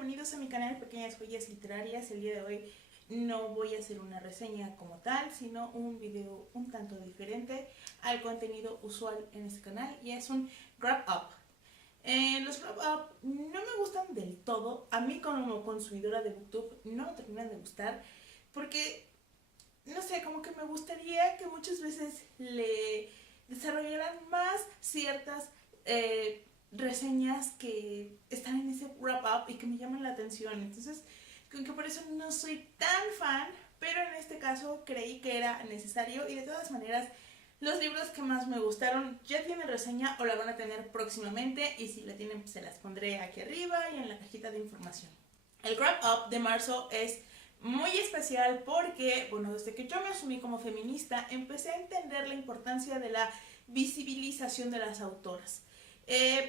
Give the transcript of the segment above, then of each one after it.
bienvenidos a mi canal Pequeñas Joyas Literarias. El día de hoy no voy a hacer una reseña como tal, sino un video un tanto diferente al contenido usual en este canal, y es un wrap up. Los wrap up no me gustan del todo. A mí como consumidora de booktube no me terminan de gustar porque, no sé, como que me gustaría que muchas veces le desarrollaran más ciertas reseñas que están en ese wrap up y que me llaman la atención. Entonces, con que por eso no soy tan fan, pero en este caso creí que era necesario, y de todas maneras los libros que más me gustaron ya tienen reseña o la van a tener próximamente, y si la tienen pues se las pondré aquí arriba y en la cajita de información. El wrap up de marzo es muy especial porque, bueno, desde que yo me asumí como feminista empecé a entender la importancia de la visibilización de las autoras.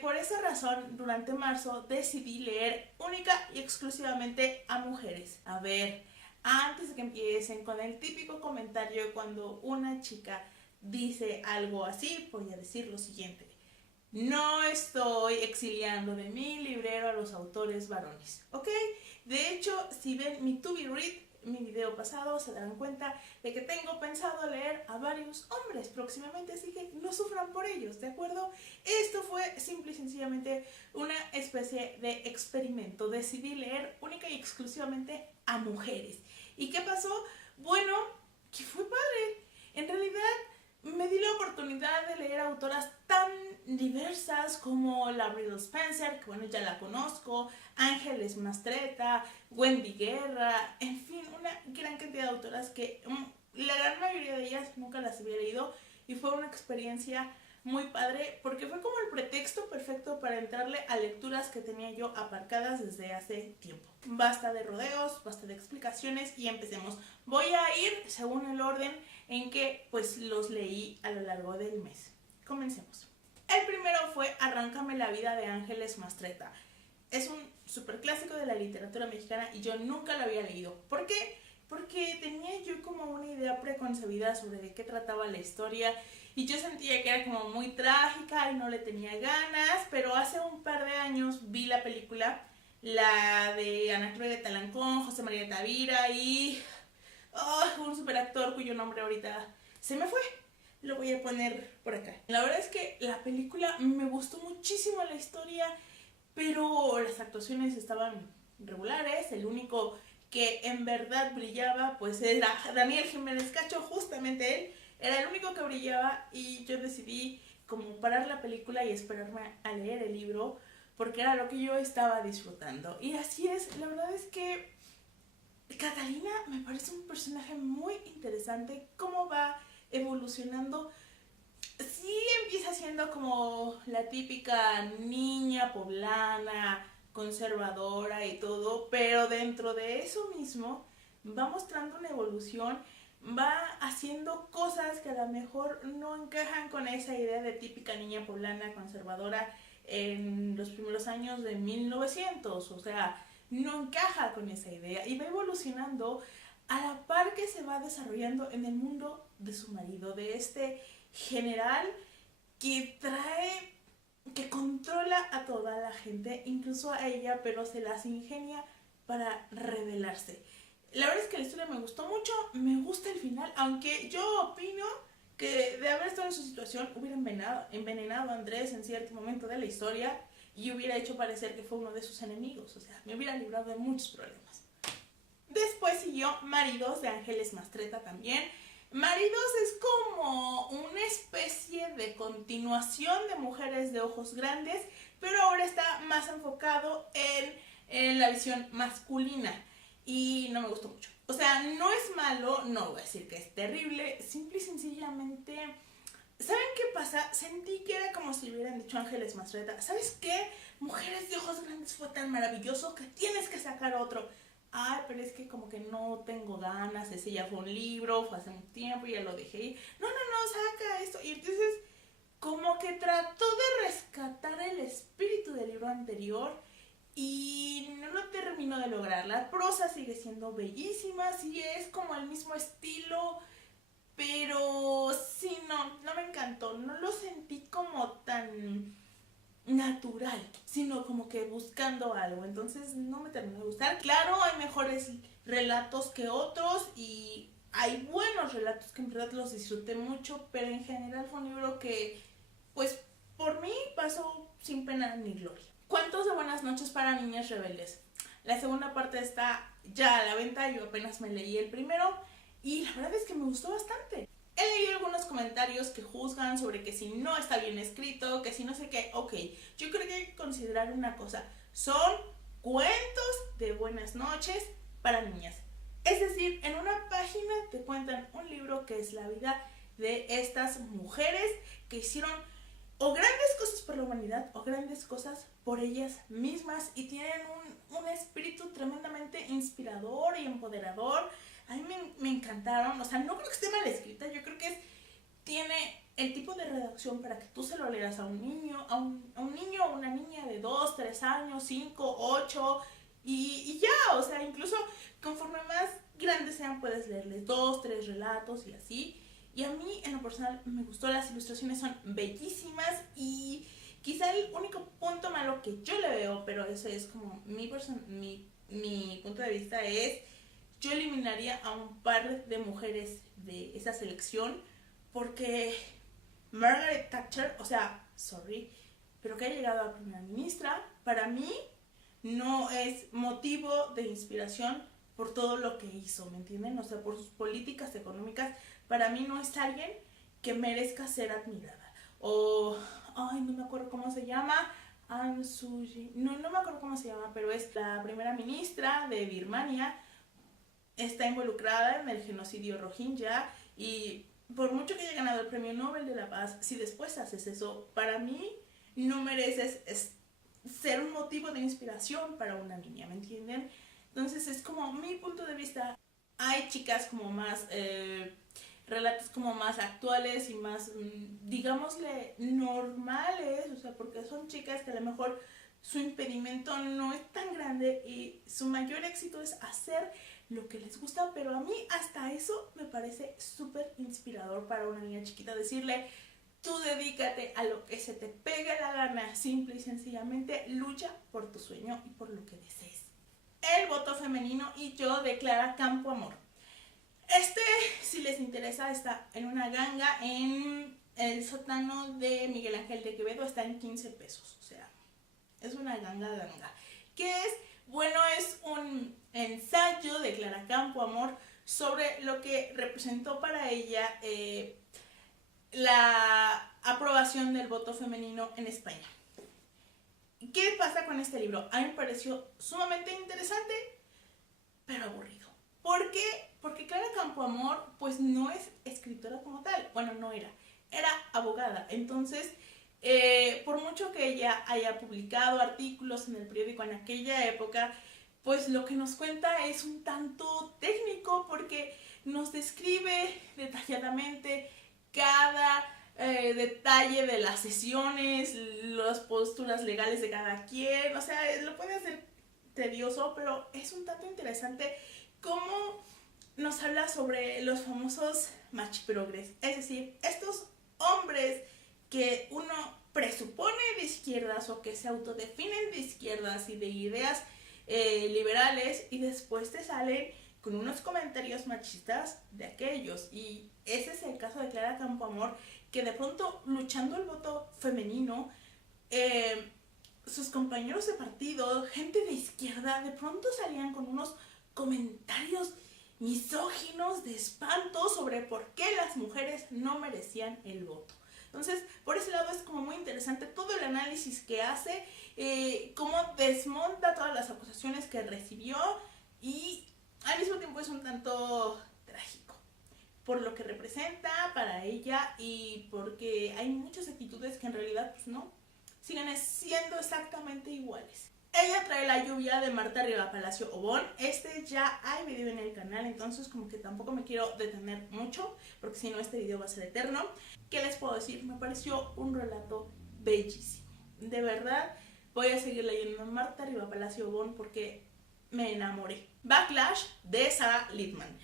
Por esa razón, durante marzo decidí leer única y exclusivamente a mujeres. A ver, antes de que empiecen con el típico comentario cuando una chica dice algo así, voy a decir lo siguiente. No estoy exiliando de mi librero a los autores varones, ¿ok? De hecho, si ven mi To Be Read, mi video pasado, se darán cuenta de que tengo pensado leer a varios hombres próximamente, así que no sufran por ellos, ¿de acuerdo? Esto fue simple y sencillamente una especie de experimento. Decidí leer única y exclusivamente a mujeres. ¿Y qué pasó? Bueno, que fue padre. En realidad, me di la oportunidad de leer autoras tan diversas como la Riddle Spencer, que bueno, ya la conozco, Ángeles Mastretta, Wendy Guerra, en fin, una gran cantidad de autoras que la gran mayoría de ellas nunca las había leído, y fue una experiencia muy padre porque fue como el pretexto perfecto para entrarle a lecturas que tenía yo aparcadas desde hace tiempo. Basta de rodeos, basta de explicaciones y empecemos. Voy a ir según el orden en que pues los leí a lo largo del mes. Comencemos. El primero fue Arráncame la vida de Ángeles Mastretta. Es un súper clásico de la literatura mexicana y yo nunca lo había leído. ¿Por qué? Porque tenía yo como una idea preconcebida sobre de qué trataba la historia, y yo sentía que era como muy trágica y no le tenía ganas, pero hace un par de años vi la película, la de Ana Claudia Talancón, José María Tavira y un super actor cuyo nombre ahorita se me fue. Lo voy a poner por acá. La verdad es que la película me gustó muchísimo la historia, pero las actuaciones estaban regulares. El único que en verdad brillaba pues era Daniel Jiménez Cacho, justamente él era el único que brillaba, y yo decidí como parar la película y esperarme a leer el libro porque era lo que yo estaba disfrutando. Y así es, la verdad es que Catalina me parece un personaje muy interesante, cómo va evolucionando. Sí, empieza siendo como la típica niña poblana, conservadora y todo, pero dentro de eso mismo va mostrando una evolución, va haciendo cosas que a lo mejor no encajan con esa idea de típica niña poblana conservadora en los primeros años de 1900, o sea, no encaja con esa idea y va evolucionando a la par que se va desarrollando en el mundo de su marido, de este general que trae, que controla a toda la gente, incluso a ella, pero se las ingenia para rebelarse. La verdad es que la historia me gustó mucho, me gusta el final, aunque yo opino que de haber estado en su situación hubiera envenenado a Andrés en cierto momento de la historia y hubiera hecho parecer que fue uno de sus enemigos, o sea, me hubiera librado de muchos problemas. Después siguió Maridos de Ángeles Mastretta también. Maridos es como una especie de continuación de Mujeres de Ojos Grandes, pero ahora está más enfocado en la visión masculina, y no me gustó mucho. O sea, no es malo, no voy a decir que es terrible, simple y sencillamente, ¿saben qué pasa? Sentí que era como si hubieran dicho Ángeles Mastretta, ¿sabes qué? Mujeres de Ojos Grandes fue tan maravilloso que tienes que sacar otro. Ay, pero es que como que no tengo ganas, ese ya fue un libro, fue hace un tiempo y ya lo dejé ir. No, saca esto. Y entonces como que trató de rescatar el espíritu del libro anterior y no lo terminó de lograr. La prosa sigue siendo bellísima, sí es como el mismo estilo, pero sí, no me encantó. No lo sentí como tan natural, sino como que buscando algo. Entonces no me terminó de gustar. Claro, hay mejores relatos que otros y hay buenos relatos que en verdad los disfruté mucho, pero en general fue un libro que, pues, por mí pasó sin pena ni gloria. Cuentos de buenas noches para niñas rebeldes. La segunda parte está ya a la venta, yo apenas me leí el primero y la verdad es que me gustó bastante. He leído algunos comentarios que juzgan sobre que si no está bien escrito, que si no sé qué. Ok, yo creo que hay que considerar una cosa. Son cuentos de buenas noches para niñas. Es decir, en una página te cuentan un libro que es la vida de estas mujeres que hicieron o grandes cosas por la humanidad o grandes cosas por ellas mismas y tienen un espíritu tremendamente inspirador y empoderador. A mí me encantaron, o sea, no creo que esté mal escrita, yo creo que tiene el tipo de redacción para que tú se lo leas a un niño, a un niño o una niña de 2, 3 años, 5, 8 y ya, o sea, incluso conforme más grandes sean puedes leerles 2, 3 relatos y así. Y a mí en lo personal me gustó, las ilustraciones son bellísimas y quizá el único punto malo que yo le veo, pero eso es como mi punto de vista, es yo eliminaría a un par de mujeres de esa selección porque Margaret Thatcher, o sea, sorry, pero que haya llegado a primera ministra, para mí no es motivo de inspiración por todo lo que hizo, ¿me entienden? O sea, por sus políticas económicas, para mí no es alguien que merezca ser admirada. O, ay, no me acuerdo cómo se llama, Aung Suu Kyi, no me acuerdo cómo se llama, pero es la primera ministra de Birmania, está involucrada en el genocidio Rohingya y por mucho que haya ganado el premio Nobel de la Paz, si después haces eso, para mí no mereces ser un motivo de inspiración para una niña, ¿me entienden? Entonces es como mi punto de vista. Hay chicas como más, relatos como más actuales y más, digámosle, normales, o sea, porque son chicas que a lo mejor su impedimento no es tan grande y su mayor éxito es hacer lo que les gusta, pero a mí hasta eso me parece súper inspirador para una niña chiquita decirle, tú dedícate a lo que se te pegue la gana, simple y sencillamente lucha por tu sueño y por lo que desees. El voto femenino y yo de Clara Campoamor. Si les interesa, está en una ganga en el sótano de Miguel Ángel de Quevedo, está en 15 pesos, o sea, es una ganga. ¿Qué es? Bueno, es un ensayo de Clara Campoamor sobre lo que representó para ella la aprobación del voto femenino en España. ¿Qué pasa con este libro? A mí me pareció sumamente interesante, pero aburrido. ¿Por qué? Porque Clara Campoamor pues no es escritora como tal. Bueno, no era. Era abogada. Entonces, por mucho que ella haya publicado artículos en el periódico en aquella época, pues lo que nos cuenta es un tanto técnico porque nos describe detalladamente cada detalle de las sesiones, las posturas legales de cada quien, o sea, lo puede hacer tedioso, pero es un tanto interesante cómo nos habla sobre los famosos machprogres, es decir, estos hombres que uno presupone de izquierdas o que se autodefinen de izquierdas y de ideas liberales y después te salen con unos comentarios machistas de aquellos. Y ese es el caso de Clara Campoamor, que de pronto luchando el voto femenino, sus compañeros de partido, gente de izquierda, de pronto salían con unos comentarios misóginos de espanto sobre por qué las mujeres no merecían el voto. Entonces, por ese lado es como muy interesante todo el análisis que hace, cómo desmonta todas las acusaciones que recibió y al mismo tiempo es un tanto trágico por lo que representa para ella y porque hay muchas actitudes que en realidad pues no, siguen siendo exactamente iguales. Ella trae la lluvia de Marta Riva Palacio Obón. Ya hay video en el canal, entonces como que tampoco me quiero detener mucho, porque si no este video va a ser eterno. ¿Qué les puedo decir? Me pareció un relato bellísimo. De verdad, voy a seguir leyendo Marta Riva Palacio Obón porque me enamoré. Backlash de Sarah Littman.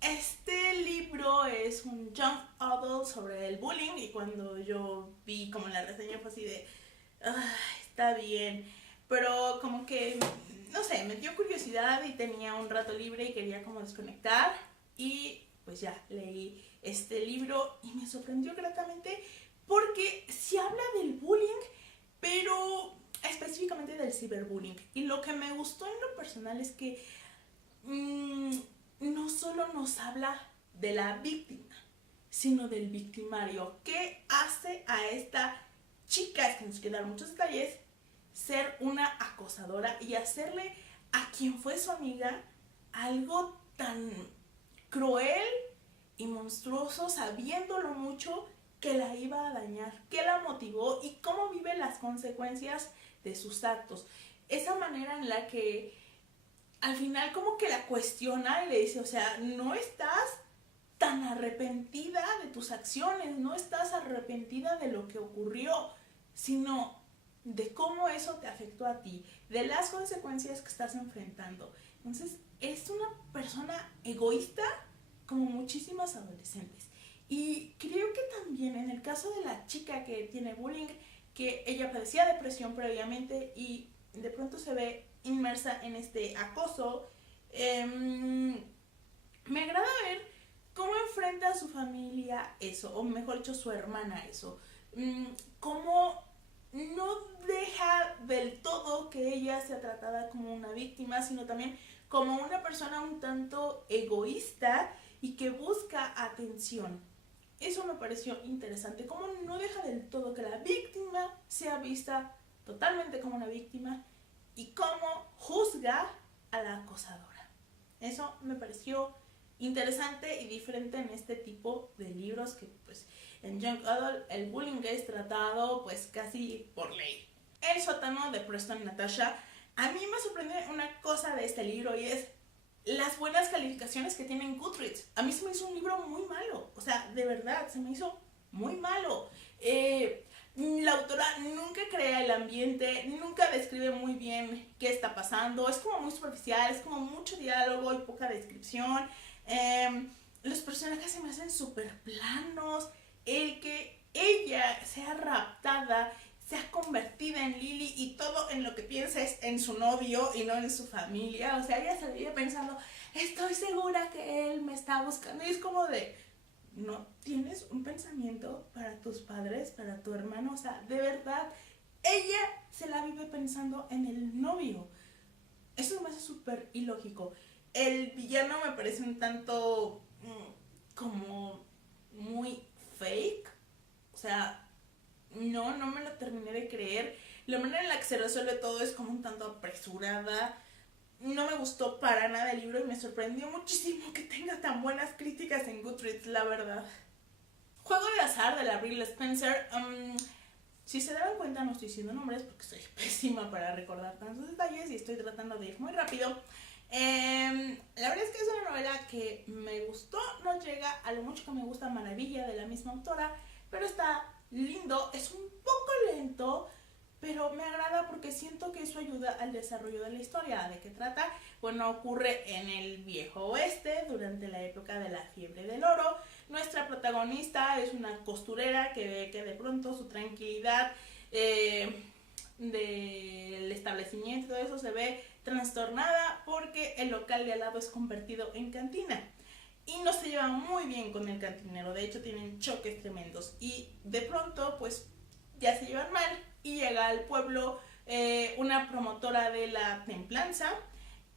Este libro es un young adult sobre el bullying y cuando yo vi como la reseña fue así de Está bien, pero como que, no sé, me dio curiosidad y tenía un rato libre y quería como desconectar y pues ya leí este libro y me sorprendió gratamente porque se habla del bullying, pero específicamente del ciberbullying. Y lo que me gustó en lo personal es que mmm, no solo nos habla de la víctima, sino del victimario. ¿Qué hace a esta chica, es que nos quedan muchos detalles, ser una acosadora y hacerle a quien fue su amiga algo tan cruel y monstruoso, sabiéndolo mucho que la iba a dañar, qué la motivó y cómo vive las consecuencias de sus actos? Esa manera en la que al final como que la cuestiona y le dice, o sea, no estás tan arrepentida de tus acciones, no estás arrepentida de lo que ocurrió, sino de cómo eso te afectó a ti, de las consecuencias que estás enfrentando. Entonces, es una persona egoísta como muchísimos adolescentes. Y creo que también en el caso de la chica que tiene bullying, que ella padecía depresión previamente y de pronto se ve inmersa en este acoso, me agrada ver cómo enfrenta a su familia eso, o mejor dicho, su hermana eso. Cómo no deja del todo que ella sea tratada como una víctima, sino también como una persona un tanto egoísta y que busca atención. Eso me pareció interesante, cómo no deja del todo que la víctima sea vista totalmente como una víctima y cómo juzga a la acosadora. Eso me pareció interesante y diferente en este tipo de libros que pues en Young Adult el bullying es tratado pues casi por ley. El sótano de Preston y Natasha, a mí me sorprende una cosa de este libro y es las buenas calificaciones que tiene en Goodreads. A mí se me hizo un libro muy malo, o sea, de verdad, se me hizo muy malo. La autora nunca crea el ambiente, nunca describe muy bien qué está pasando, es como muy superficial, es como mucho diálogo y poca descripción. Los personajes se me hacen súper planos, el que ella sea raptada, sea convertida en Lily y todo en lo que piensa es en su novio y no en su familia. O sea, ella se veía pensando, estoy segura que él me está buscando. Y es como de, no tienes un pensamiento para tus padres, para tu hermano. O sea, de verdad, ella se la vive pensando en el novio. Eso me hace súper ilógico. El villano me parece un tanto como muy fake. O sea, no me lo terminé de creer. La manera en la que se resuelve todo es como un tanto apresurada. No me gustó para nada el libro y me sorprendió muchísimo que tenga tan buenas críticas en Goodreads, la verdad. Juego de azar de la Abril Spencer. Si se dan cuenta, no estoy diciendo nombres porque soy pésima para recordar tantos detalles y estoy tratando de ir muy rápido. La verdad es que es una novela que me gustó, no llega a lo mucho que me gusta Maravilla de la misma autora, pero está lindo, es un poco lento, pero me agrada porque siento que eso ayuda al desarrollo de la historia. ¿De qué trata? Bueno, ocurre en el viejo oeste, durante la época de la fiebre del oro. Nuestra protagonista es una costurera que ve que de pronto su tranquilidad del establecimiento y todo eso se ve trastornada porque el local de al lado es convertido en cantina y no se lleva muy bien con el cantinero. De hecho tienen choques tremendos y de pronto pues ya se llevan mal y llega al pueblo una promotora de la templanza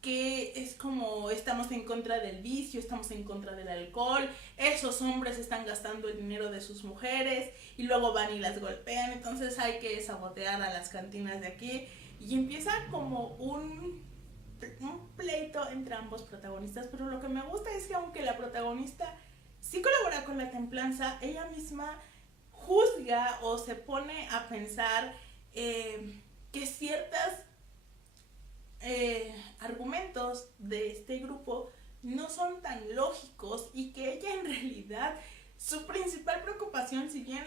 que es como estamos en contra del vicio, estamos en contra del alcohol, esos hombres están gastando el dinero de sus mujeres y luego van y las golpean, entonces hay que sabotear a las cantinas de aquí y empieza como un pleito entre ambos protagonistas, pero lo que me gusta es que aunque la protagonista sí colabora con la templanza, ella misma juzga o se pone a pensar que ciertas argumentos de este grupo no son tan lógicos y que ella en realidad su principal preocupación, si bien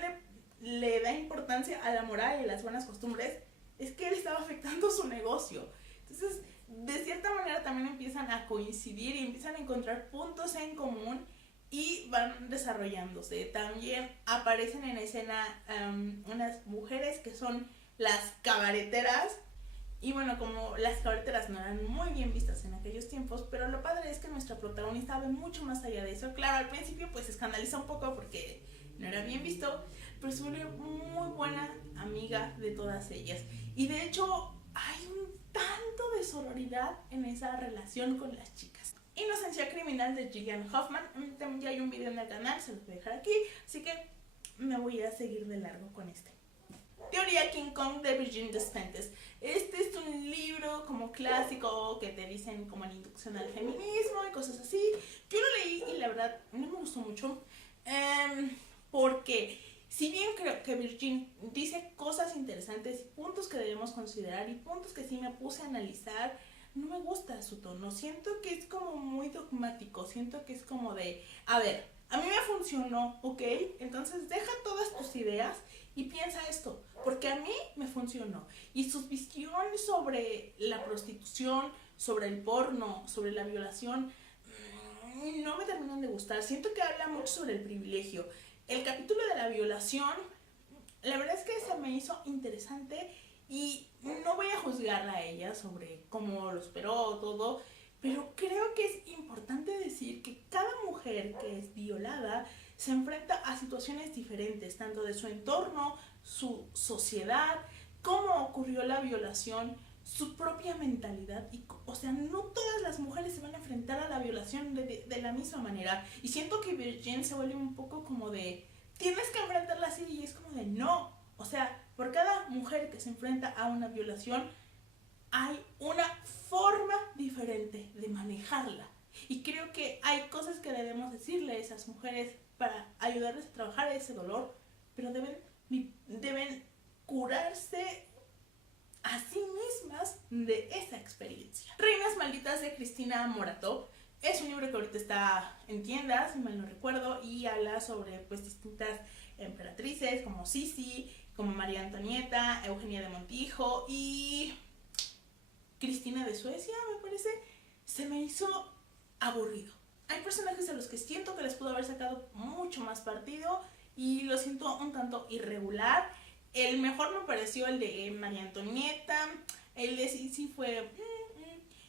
le da importancia a la moral y las buenas costumbres, es que él estaba afectando su negocio. Entonces, de cierta manera también empiezan a coincidir y empiezan a encontrar puntos en común y van desarrollándose. También aparecen en escena unas mujeres que son las cabareteras. Y bueno, como las cabareteras no eran muy bien vistas en aquellos tiempos, pero lo padre es que nuestra protagonista ve mucho más allá de eso. Claro, al principio pues se escandaliza un poco porque no era bien visto, pero se vuelve muy buena amiga de todas ellas. Y de hecho hay un tanto de sororidad en esa relación con las chicas. Inocencia criminal de Gillian Hoffman, también ya hay un video en el canal, se los voy a dejar aquí, así que me voy a seguir de largo con este. Teoría King Kong de Virginie Despentes. Este es un libro como clásico que te dicen como la inducción al feminismo y cosas así. Yo lo leí y la verdad no me gustó mucho, porque si bien creo que Virginie dice cosas interesantes y puntos que debemos considerar y puntos que sí me puse a analizar, no me gusta su tono. Siento que es como muy dogmático, siento que es como de, a ver, a mí me funcionó, ¿ok? Entonces deja todas tus ideas y piensa esto, porque a mí me funcionó. Y sus visiones sobre la prostitución, sobre el porno, sobre la violación, no me terminan de gustar. Siento que habla mucho sobre el privilegio. El capítulo de la violación, la verdad es que se me hizo interesante y no voy a juzgarla a ella sobre cómo lo esperó todo, pero creo que es importante decir que cada mujer que es violada se enfrenta a situaciones diferentes, tanto de su entorno, su sociedad, cómo ocurrió la violación, su propia mentalidad. Y, o sea, no todas las mujeres se van a enfrentar a la violación de la misma manera. Y siento que Virginie se vuelve un poco como de, tienes que enfrentarla así, y es como de, no. O sea, por cada mujer que se enfrenta a una violación, hay una forma diferente de manejarla. Y creo que hay cosas que debemos decirle a esas mujeres para ayudarles a trabajar ese dolor, pero deben curarse a sí mismas de esa experiencia. Reinas Malditas de Cristina Morató es un libro que ahorita está en tiendas, si mal no recuerdo, y habla sobre pues distintas emperatrices como Sisi, como María Antonieta, Eugenia de Montijo y Cristina de Suecia, me parece. Se me hizo aburrido. Hay personajes a los que siento que les pudo haber sacado mucho más partido y lo siento un tanto irregular. El mejor me pareció el de María Antonieta, el de Sisi fue...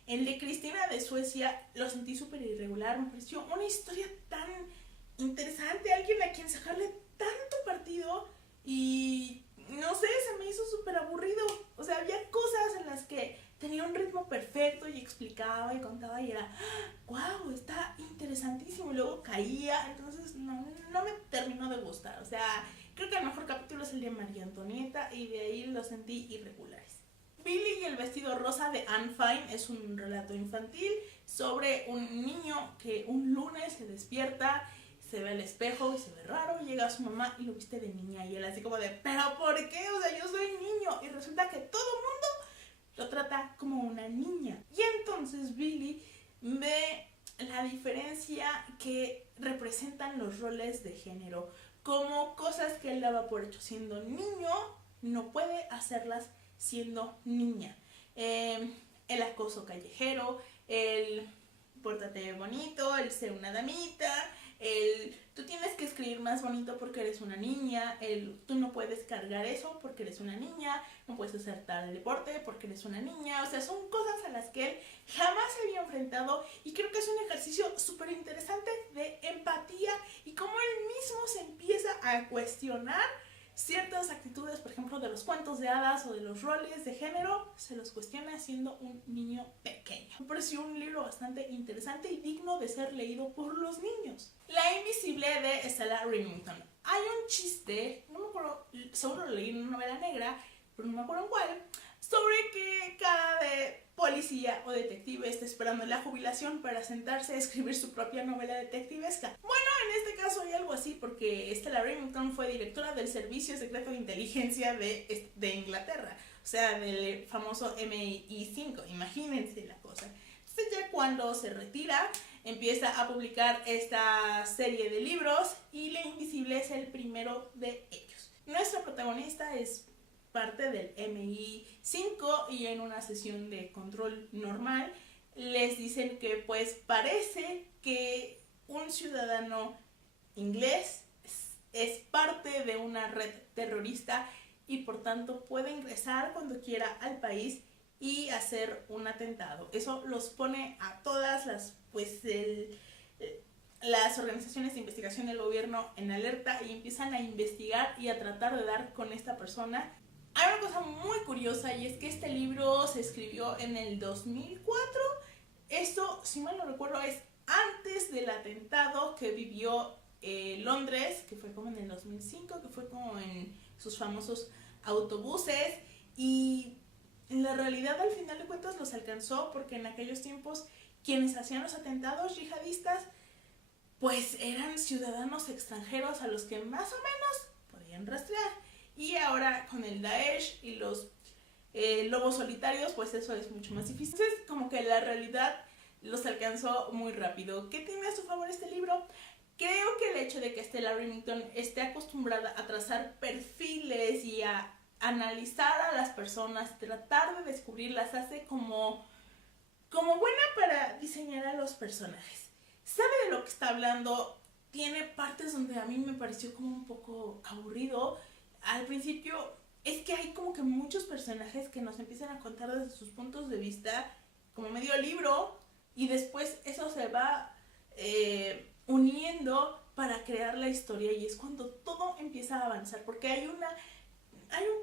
El de Cristina de Suecia lo sentí súper irregular, me pareció una historia tan interesante, alguien a quien sacarle tanto partido y no sé, se me hizo súper aburrido. O sea, había cosas en las que tenía un ritmo perfecto y explicaba y contaba y era, wow, está interesantísimo, y luego caía, entonces no me terminó de gustar. O sea, creo que el mejor capítulo es el de María Antonieta y de ahí lo sentí irregulares. Billy y el vestido rosa de Anne Fine es un relato infantil sobre un niño que un lunes se despierta, se ve al espejo y se ve raro, y llega a su mamá y lo viste de niña y él así como de, ¿pero por qué? O sea, yo soy niño, y resulta que todo el mundo lo trata como una niña. Y entonces Billy ve la diferencia que representan los roles de género, como cosas que él daba por hecho siendo niño, no puede hacerlas siendo niña. El acoso callejero, el pórtate bonito, el ser una damita, el tú tienes que escribir más bonito porque eres una niña, el tú no puedes cargar eso porque eres una niña, no puedes hacer tal deporte porque eres una niña. O sea, son cosas a las que él jamás se había enfrentado y creo que es un ejercicio súper interesante de empatía y cómo él mismo se empieza a cuestionar ciertas actitudes, por ejemplo, de los cuentos de hadas o de los roles de género, se los cuestiona siendo un niño pequeño. Me pareció un libro bastante interesante y digno de ser leído por los niños. La Invisible de Stella Remington. Hay un chiste, no me acuerdo, seguro lo leí en una novela negra, pero no me acuerdo en cuál, sobre que cada policía o detective está esperando la jubilación para sentarse a escribir su propia novela detectivesca. Bueno, en este caso hay algo así porque Stella Remington fue directora del Servicio Secreto de Inteligencia de Inglaterra, o sea, del famoso MI5, imagínense la cosa. Entonces ya cuando se retira, empieza a publicar esta serie de libros y La Invisible es el primero de ellos. Nuestra protagonista es parte del MI5 y en una sesión de control normal les dicen que pues parece que un ciudadano inglés es parte de una red terrorista y por tanto puede ingresar cuando quiera al país y hacer un atentado. Eso los pone a todas las organizaciones de investigación del gobierno en alerta y empiezan a investigar y a tratar de dar con esta persona. Hay una cosa muy curiosa y es que este libro se escribió en el 2004. Esto, si mal no recuerdo, es antes del atentado que vivió Londres, que fue como en el 2005, que fue como en sus famosos autobuses. Y en la realidad, al final de cuentas, los alcanzó porque en aquellos tiempos quienes hacían los atentados yihadistas pues eran ciudadanos extranjeros a los que más o menos podían rastrear. Y ahora con el Daesh y los lobos solitarios, pues eso es mucho más difícil. Entonces, como que la realidad los alcanzó muy rápido. ¿Qué tiene a su favor este libro? Creo que el hecho de que Stella Rimington esté acostumbrada a trazar perfiles y a analizar a las personas, tratar de descubrirlas, hace como buena para diseñar a los personajes. Sabe de lo que está hablando, tiene partes donde a mí me pareció como un poco aburrido. Al principio es que hay como que muchos personajes que nos empiezan a contar desde sus puntos de vista, como medio libro, y después eso se va uniendo para crear la historia, y es cuando todo empieza a avanzar, porque hay un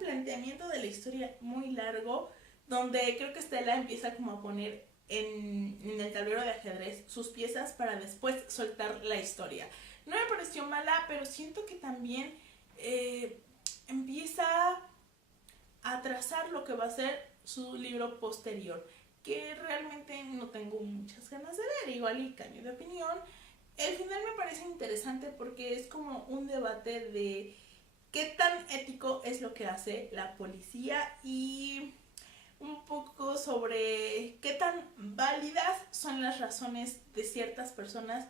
planteamiento de la historia muy largo, donde creo que Stella empieza como a poner en el tablero de ajedrez sus piezas para después soltar la historia. No me pareció mala, pero siento que también empieza a trazar lo que va a ser su libro posterior, que realmente no tengo muchas ganas de leer, igual y cambio de opinión. El final me parece interesante porque es como un debate de qué tan ético es lo que hace la policía y un poco sobre qué tan válidas son las razones de ciertas personas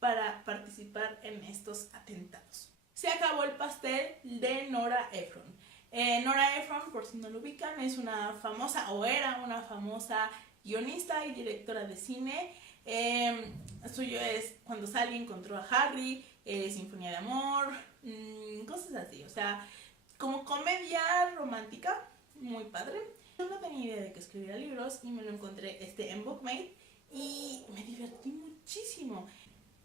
para participar en estos atentados. Se acabó el pastel de Nora Ephron. Nora Ephron, por si no lo ubican, es una famosa, o era una famosa guionista y directora de cine. Suyo es Cuando Sally encontró a Harry, Sinfonía de Amor, cosas así, o sea, como comedia romántica, muy padre. Yo no tenía idea de que escribiera libros y me lo encontré en Bookmate y me divertí muchísimo.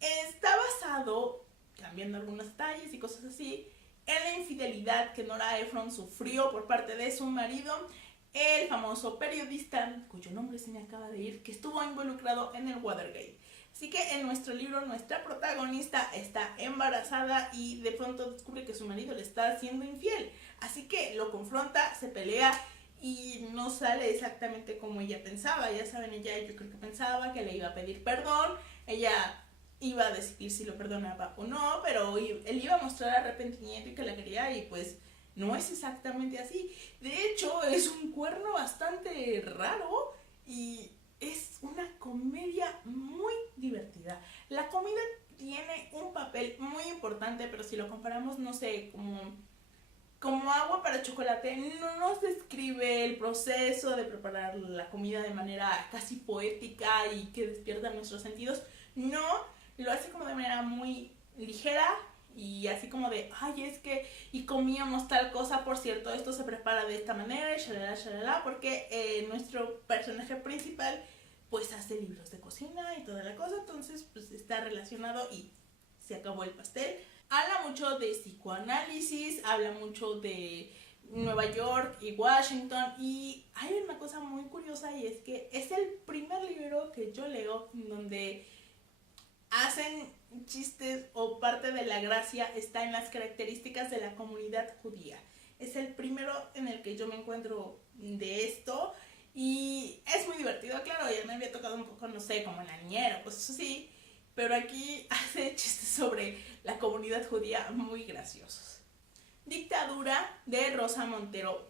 Está basado, cambiando algunos detalles y cosas así, en la infidelidad que Nora Ephron sufrió por parte de su marido, el famoso periodista, cuyo nombre se me acaba de ir, que estuvo involucrado en el Watergate. Así que en nuestro libro nuestra protagonista está embarazada y de pronto descubre que su marido le está haciendo infiel. Así que lo confronta, se pelea y no sale exactamente como ella pensaba. Ya saben, ella yo creo que pensaba que le iba a pedir perdón, ella iba a decidir si lo perdonaba o no, pero él iba a mostrar arrepentimiento y que la quería, y pues no es exactamente así. De hecho, es un cuerno bastante raro y es una comedia muy divertida. La comida tiene un papel muy importante, pero si lo comparamos, no sé, como agua para chocolate, no nos describe el proceso de preparar la comida de manera casi poética y que despierta nuestros sentidos. No, lo hace como de manera muy ligera y así como de, ay, es que, y comíamos tal cosa, por cierto, esto se prepara de esta manera, shalala, shalala, porque nuestro personaje principal pues hace libros de cocina y toda la cosa, entonces pues está relacionado y se acabó el pastel. Habla mucho de psicoanálisis, habla mucho de Nueva York y Washington, y hay una cosa muy curiosa, y es que es el primer libro que yo leo donde hacen chistes, o parte de la gracia está en las características de la comunidad judía. Es el primero en el que yo me encuentro de esto y es muy divertido. Claro, ya me había tocado un poco, no sé, como en la niñera, pues eso sí, pero aquí hace chistes sobre la comunidad judía muy graciosos. Dictadura, de Rosa Montero.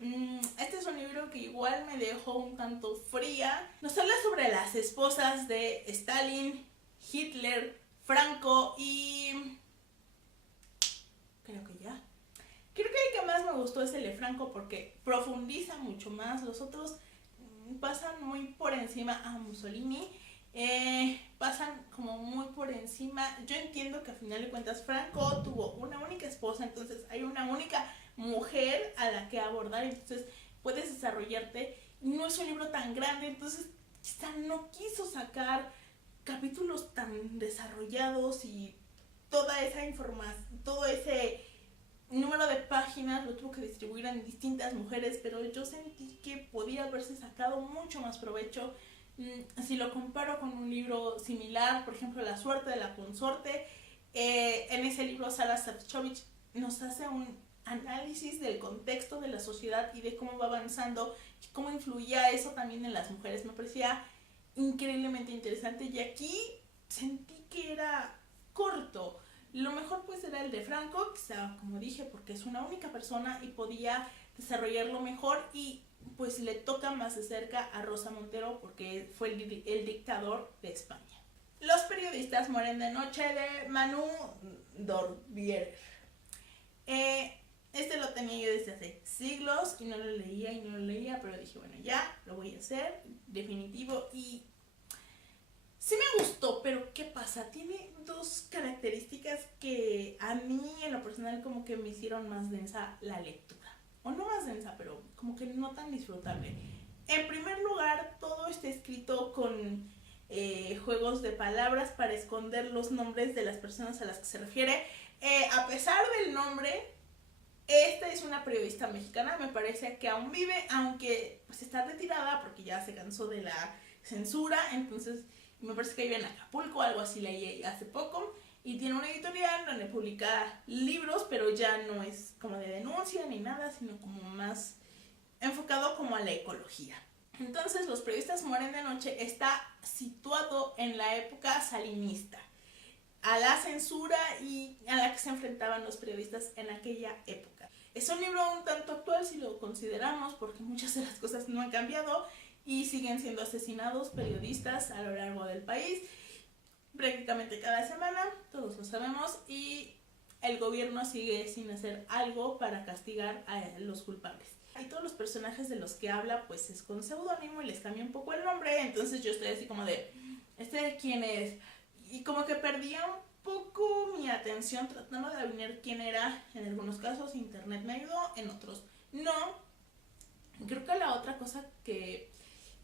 Este es un libro que igual me dejó un tanto fría. Nos habla sobre las esposas de Stalin, Hitler, Franco y... creo que ya. Creo que el que más me gustó es el de Franco porque profundiza mucho más. Los otros pasan muy por encima a Mussolini. Pasan como muy por encima. Yo entiendo que a final de cuentas Franco tuvo una única esposa, entonces hay una única mujer a la que abordar, entonces puedes desarrollarte. No es un libro tan grande, entonces quizá no quiso sacar capítulos tan desarrollados y toda esa información, todo ese número de páginas lo tuvo que distribuir en distintas mujeres, pero yo sentí que podía haberse sacado mucho más provecho. Si lo comparo con un libro similar, por ejemplo La suerte de la consorte, en ese libro Sara Savchovich nos hace un análisis del contexto de la sociedad y de cómo va avanzando y cómo influía eso también en las mujeres. Me parecía increíblemente interesante y aquí sentí que era corto. Lo mejor pues era el de Franco, quizá como dije, porque es una única persona y podía desarrollarlo mejor, y pues le toca más de cerca a Rosa Montero porque fue el dictador de España. Los periodistas mueren de noche, de Manu Dorvier. Este lo tenía yo desde hace siglos y no lo leía, pero dije, bueno, ya, lo voy a hacer, definitivo, y sí me gustó, pero ¿qué pasa? Tiene dos características que a mí en lo personal como que me hicieron más densa la lectura. O no más densa, pero como que no tan disfrutable. En primer lugar, todo está escrito con juegos de palabras para esconder los nombres de las personas a las que se refiere. A pesar del nombre, esta es una periodista mexicana, me parece que aún vive, aunque pues está retirada porque ya se cansó de la censura, entonces me parece que vive en Acapulco, algo así, leí hace poco, y tiene una editorial donde publica libros, pero ya no es como de denuncia ni nada, sino como más enfocado como a la ecología. Entonces Los periodistas mueren de noche está situado en la época salinista, a la censura y a la que se enfrentaban los periodistas en aquella época. Es un libro un tanto actual si lo consideramos, porque muchas de las cosas no han cambiado y siguen siendo asesinados periodistas a lo largo del país prácticamente cada semana, todos lo sabemos, y el gobierno sigue sin hacer algo para castigar a los culpables. Y todos los personajes de los que habla pues es con seudónimo y les cambia un poco el nombre, entonces yo estoy así como de, ¿este quién es? Y como que perdía un poco mi atención tratando de adivinar quién era. En algunos casos internet me ayudó, en otros no. Creo que la otra cosa que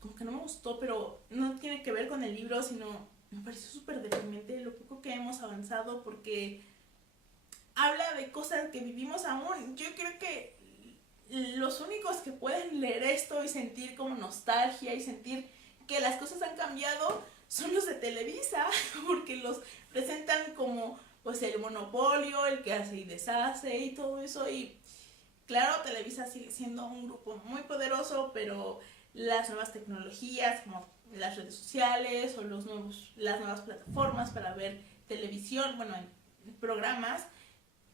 como que no me gustó, pero no tiene que ver con el libro, sino me pareció súper deprimente lo poco que hemos avanzado, porque habla de cosas que vivimos aún. Yo creo que los únicos que pueden leer esto y sentir como nostalgia y sentir que las cosas han cambiado son los de Televisa, porque los presentan como pues el monopolio, el que hace y deshace y todo eso. Y claro, Televisa sigue siendo un grupo muy poderoso, pero las nuevas tecnologías como las redes sociales o las nuevas plataformas para ver televisión, bueno, en programas,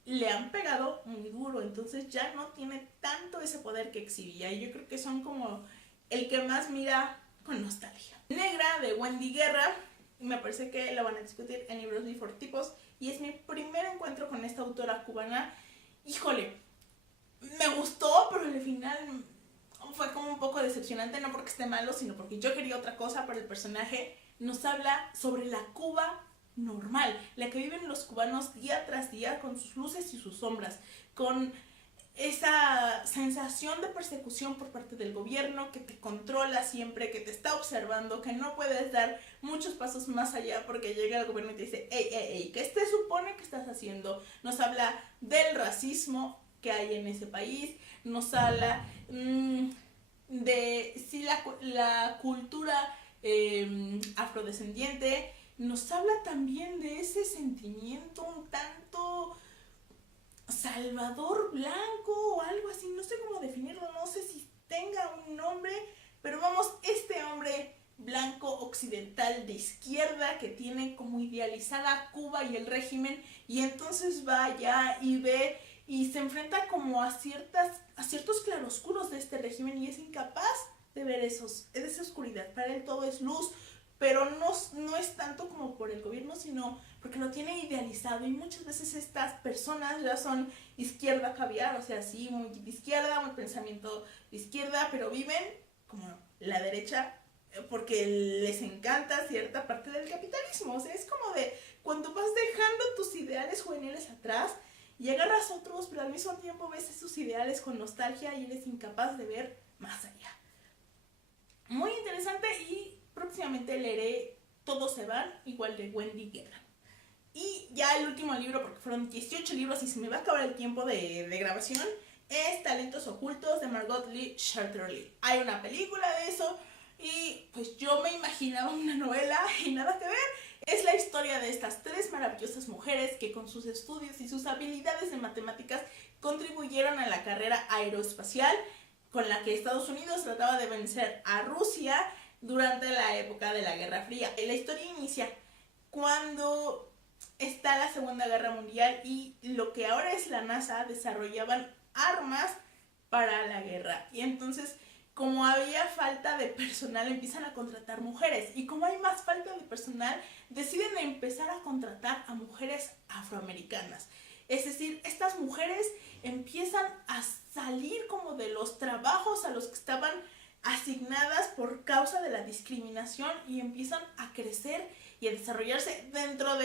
le han pegado muy duro, entonces ya no tiene tanto ese poder que exhibía, y yo creo que son como el que más mira con nostalgia. Negra, de Wendy Guerra, me parece que la van a discutir en Libros Before Tipos, y es mi primer encuentro con esta autora cubana. Híjole, me gustó, pero al final fue como un poco decepcionante, no porque esté malo, sino porque yo quería otra cosa, pero el personaje nos habla sobre la Cuba normal, la que viven los cubanos día tras día, con sus luces y sus sombras, con esa sensación de persecución por parte del gobierno que te controla siempre, que te está observando, que no puedes dar muchos pasos más allá porque llega el gobierno y te dice, hey, ¿qué te supone que estás haciendo? Nos habla del racismo que hay en ese país, nos habla de sí, la cultura afrodescendiente, nos habla también de ese sentimiento un tanto Salvador Blanco o algo así, no sé cómo definirlo, no sé si tenga un nombre, pero vamos, este hombre blanco occidental de izquierda que tiene como idealizada Cuba y el régimen, y entonces va allá y ve y se enfrenta como a ciertos claroscuros de este régimen y es incapaz de ver esa oscuridad. Para él todo es luz, pero no es tanto como por el gobierno, sino porque lo tiene idealizado, y muchas veces estas personas ya son izquierda caviar, o sea, sí, muy de izquierda, muy pensamiento de izquierda, pero viven como la derecha porque les encanta cierta parte del capitalismo. O sea, es como de cuando vas dejando tus ideales juveniles atrás y agarras otros, pero al mismo tiempo ves esos ideales con nostalgia y eres incapaz de ver más allá. Muy interesante, y próximamente leeré Todos se van, igual de Wendy Guerra. Y ya el último libro, porque fueron 18 libros y se me va a acabar el tiempo de grabación, es Talentos Ocultos de Margot Lee Chatterley. Hay una película de eso y pues yo me imaginaba una novela y nada que ver. Es la historia de estas 3 maravillosas mujeres que con sus estudios y sus habilidades en matemáticas contribuyeron a la carrera aeroespacial con la que Estados Unidos trataba de vencer a Rusia durante la época de la Guerra Fría. La historia inicia cuando está la Segunda Guerra Mundial y lo que ahora es la NASA desarrollaban armas para la guerra. Y entonces, como había falta de personal, empiezan a contratar mujeres. Y como hay más falta de personal, deciden empezar a contratar a mujeres afroamericanas. Es decir, estas mujeres empiezan a salir como de los trabajos a los que estaban asignadas por causa de la discriminación y empiezan a crecer y a desarrollarse dentro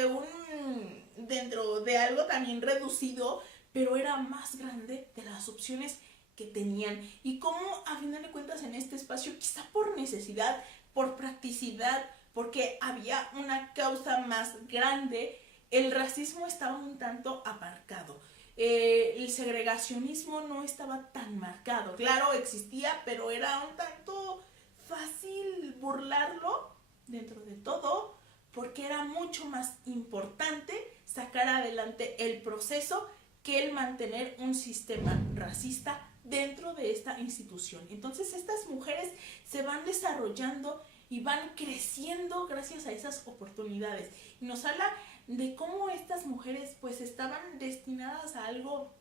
de algo también reducido, pero era más grande de las opciones que tenían. Y como a final de cuentas en este espacio, quizá por necesidad, por practicidad, porque había una causa más grande, el racismo estaba un tanto aparcado. El segregacionismo no estaba tan marcado. Claro, existía, pero era un tanto fácil burlarlo dentro de todo, porque era mucho más importante sacar adelante el proceso que el mantener un sistema racista dentro de esta institución. Entonces estas mujeres se van desarrollando y van creciendo gracias a esas oportunidades. Y nos habla de cómo estas mujeres pues estaban destinadas a algo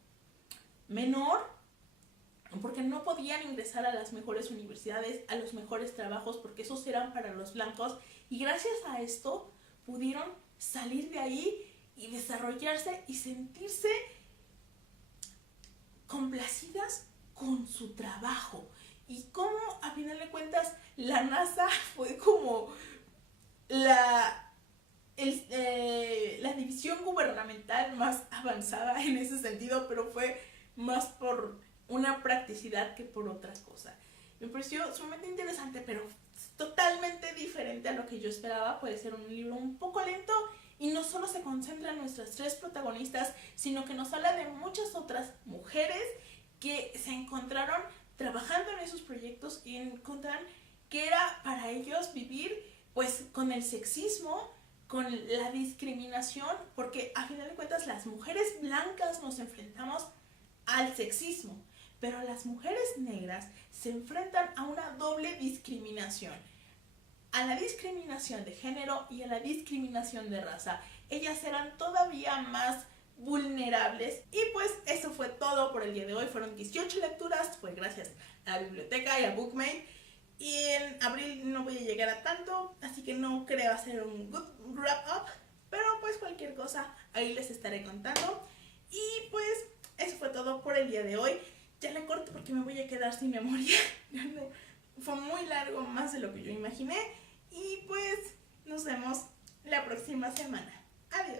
menor, porque no podían ingresar a las mejores universidades, a los mejores trabajos, porque esos eran para los blancos, y gracias a esto pudieron salir de ahí y desarrollarse y sentirse complacidas con su trabajo. Y cómo a final de cuentas la NASA fue como la división gubernamental más avanzada en ese sentido, pero fue más por una practicidad que por otra cosa. Me pareció sumamente interesante, pero totalmente diferente a lo que yo esperaba. Puede ser un libro un poco lento y no solo se concentra en nuestras 3 protagonistas, sino que nos habla de muchas otras mujeres que se encontraron trabajando en esos proyectos y encontraron que era para ellos vivir pues con el sexismo, con la discriminación, porque a final de cuentas las mujeres blancas nos enfrentamos al sexismo, pero las mujeres negras se enfrentan a una doble discriminación, a la discriminación de género y a la discriminación de raza. Ellas eran todavía más vulnerables. Y pues eso fue todo por el día de hoy. Fueron 18 lecturas, fue gracias a la biblioteca y a Bookmate. Y en abril no voy a llegar a tanto, así que no creo hacer un good wrap up, pero pues cualquier cosa ahí les estaré contando. Y pues eso fue todo por el día de hoy. Ya le corto porque me voy a quedar sin memoria. Fue muy largo, más de lo que yo imaginé. Y pues nos vemos la próxima semana. Adiós.